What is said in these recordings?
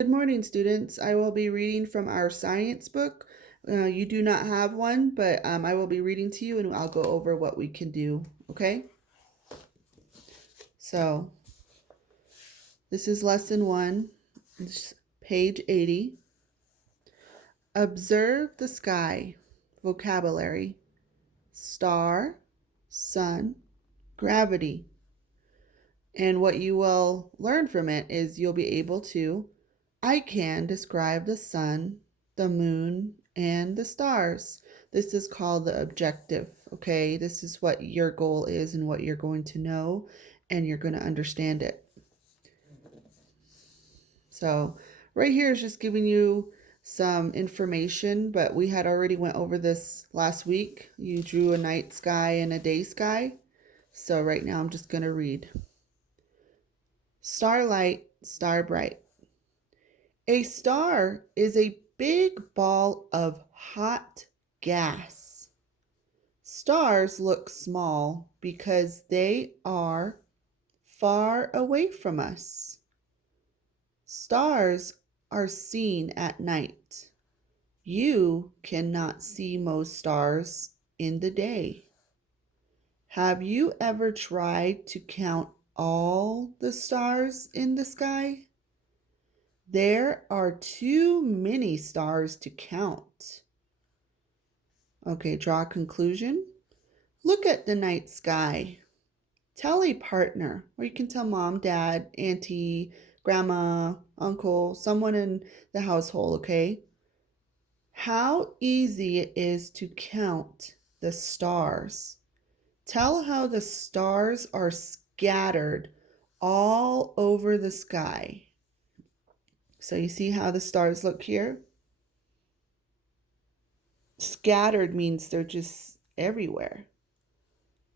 Good morning, students. I will be reading from our science book. You do not have one, but I will be reading to you and I'll go over what we can do, okay? So, this is lesson 1, page 80. Observe the sky. Vocabulary: star, sun, gravity. And what you will learn from it is you'll be able to I can describe the sun, the moon, and the stars. This is called the objective, okay? This is what your goal is and what you're going to know, and you're going to understand it. So right here is just giving you some information, but we had already went over this last week. You drew a night sky and a day sky. So right now I'm just going to read. Starlight, star bright. A star is a big ball of hot gas. Stars look small because they are far away from us. Stars are seen at night. You cannot see most stars in the day. Have you ever tried to count all the stars in the sky? There are too many stars to count. Okay, draw a conclusion. Look at the night sky. Tell a partner, or you can tell mom, dad, auntie, grandma, uncle, someone in the household, okay? How easy it is to count the stars. Tell how the stars are scattered all over the sky. So you see how the stars look here? Scattered means they're just everywhere.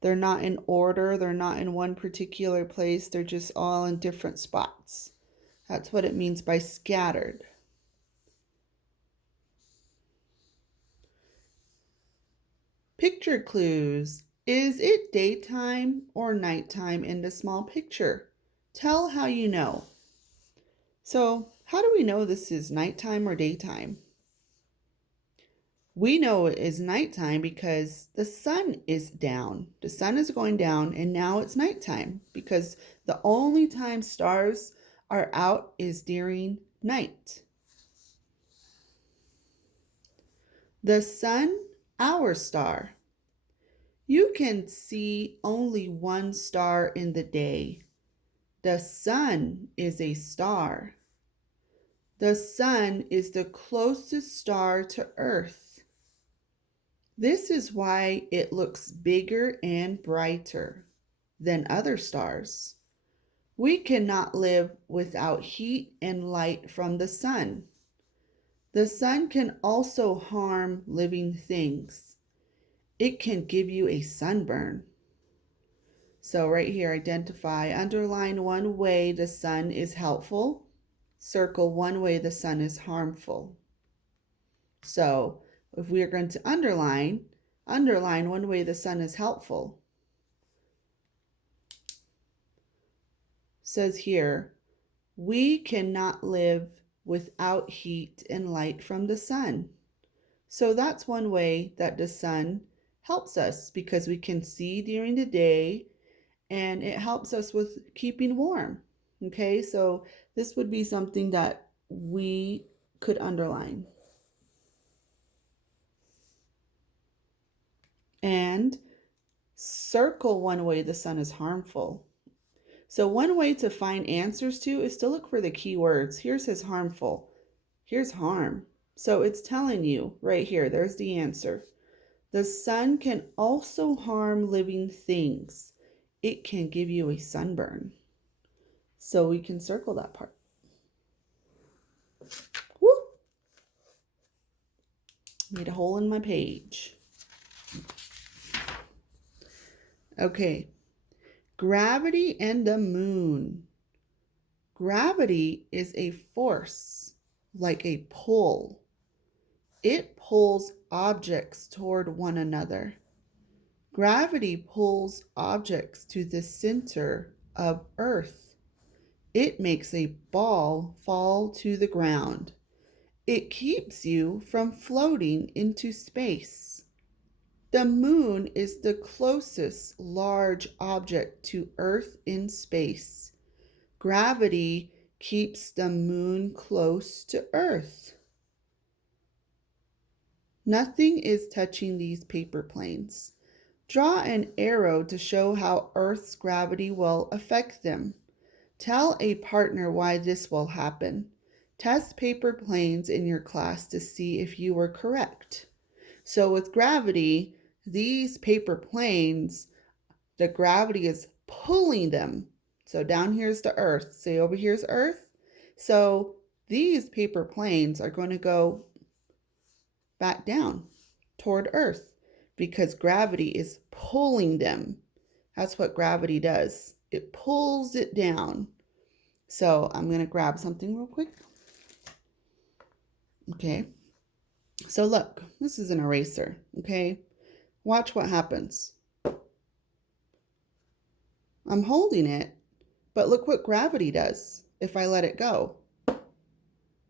They're not in order, they're not in one particular place, they're just all in different spots. That's what it means by scattered. Picture clues. Is it daytime or nighttime in the small picture? Tell how you know. So, how do we know this is nighttime or daytime? We know it is nighttime because the sun is down. The sun is going down and now it's nighttime because the only time stars are out is during night. The sun, our star. You can see only one star in the day. The sun is a star. The sun is the closest star to Earth. This is why it looks bigger and brighter than other stars. We cannot live without heat and light from the sun. The sun can also harm living things. It can give you a sunburn. So right here, identify, underline one way the sun is helpful, circle one way the sun is harmful. So if we are going to underline one way the sun is helpful. Says here, we cannot live without heat and light from the sun. So that's one way that the sun helps us because we can see during the day and it helps us with keeping warm. Okay, so this would be something that we could underline. And circle one way the sun is harmful. So one way to find answers to is to look for the key words. Here says harmful. Here's harm. So it's telling you right here, there's the answer. The sun can also harm living things. It can give you a sunburn. So we can circle that part. Woo! Made a hole in my page. Okay. Gravity and the moon. Gravity is a force like a pull. It pulls objects toward one another. Gravity pulls objects to the center of Earth. It makes a ball fall to the ground. It keeps you from floating into space. The moon is the closest large object to Earth in space. Gravity keeps the moon close to Earth. Nothing is touching these paper planes. Draw an arrow to show how Earth's gravity will affect them. Tell a partner why this will happen. Test paper planes in your class to see if you were correct. So with gravity, these paper planes, the gravity is pulling them. So down here's the Earth. Say over here's Earth. So these paper planes are going to go back down toward Earth because gravity is pulling them. That's what gravity does. It pulls it down. So I'm going to grab something real quick. Okay. So look, this is an eraser. Okay. Watch what happens. I'm holding it, but look what gravity does if I let it go.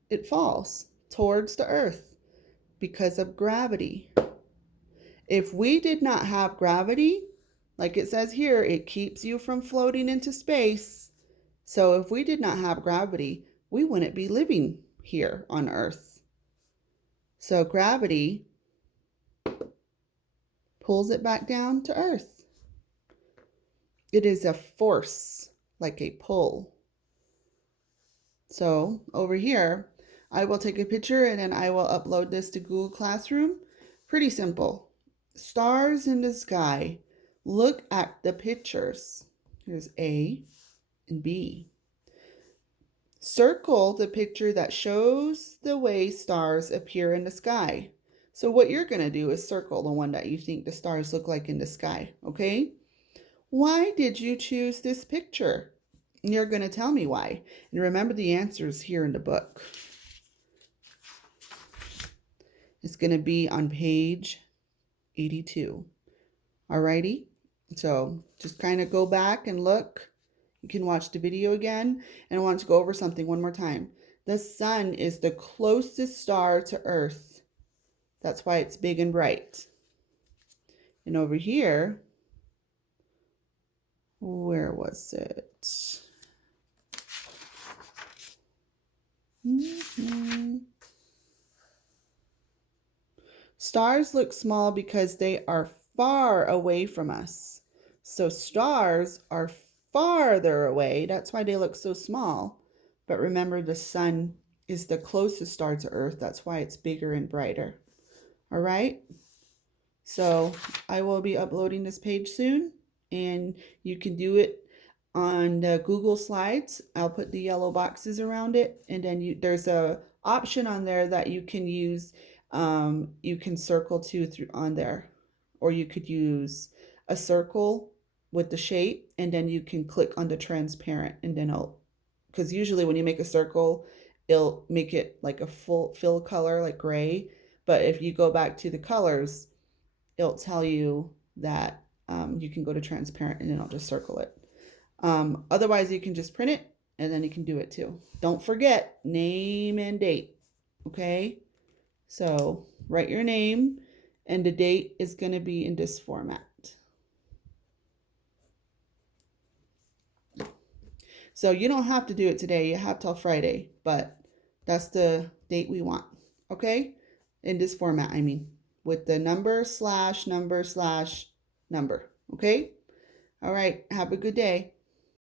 It falls towards the Earth because of gravity. If we did not have gravity, like it says here, it keeps you from floating into space. So if we did not have gravity, we wouldn't be living here on Earth. So gravity pulls it back down to Earth. It is a force, like a pull. So over here, I will take a picture and then I will upload this to Google Classroom. Pretty simple. Stars in the sky. Look at the pictures. Here's A and B. Circle the picture that shows the way stars appear in the sky. So what you're going to do is circle the one that you think the stars look like in the sky, okay? Why did you choose this picture? You're going to tell me why. And remember the answers here in the book. It's going to be on page 82. Alrighty? So just kind of go back and look. You can watch the video again. And I want to go over something one more time. The sun is the closest star to Earth. That's why it's big and bright. And over here, where was it? Stars look small because they are far away from us. So stars are farther away. That's why they look so small. But remember, the sun is the closest star to Earth. That's why it's bigger and brighter. All right? So I will be uploading this page soon, and you can do it on the Google Slides. I'll put the yellow boxes around it, and then there's a option on there that you can use. You can circle through on there, or you could use a circle with the shape, and then you can click on the transparent, and then because usually when you make a circle, it'll make it like a full fill color, like gray. But if you go back to the colors, it'll tell you that you can go to transparent, and then I'll just circle it. Otherwise, you can just print it, and then you can do it too. Don't forget name and date, okay? So write your name, and the date is going to be in this format. So you don't have to do it today. You have till Friday, but that's the date we want, okay? In this format, I mean, with the number / number / number, okay? All right, have a good day.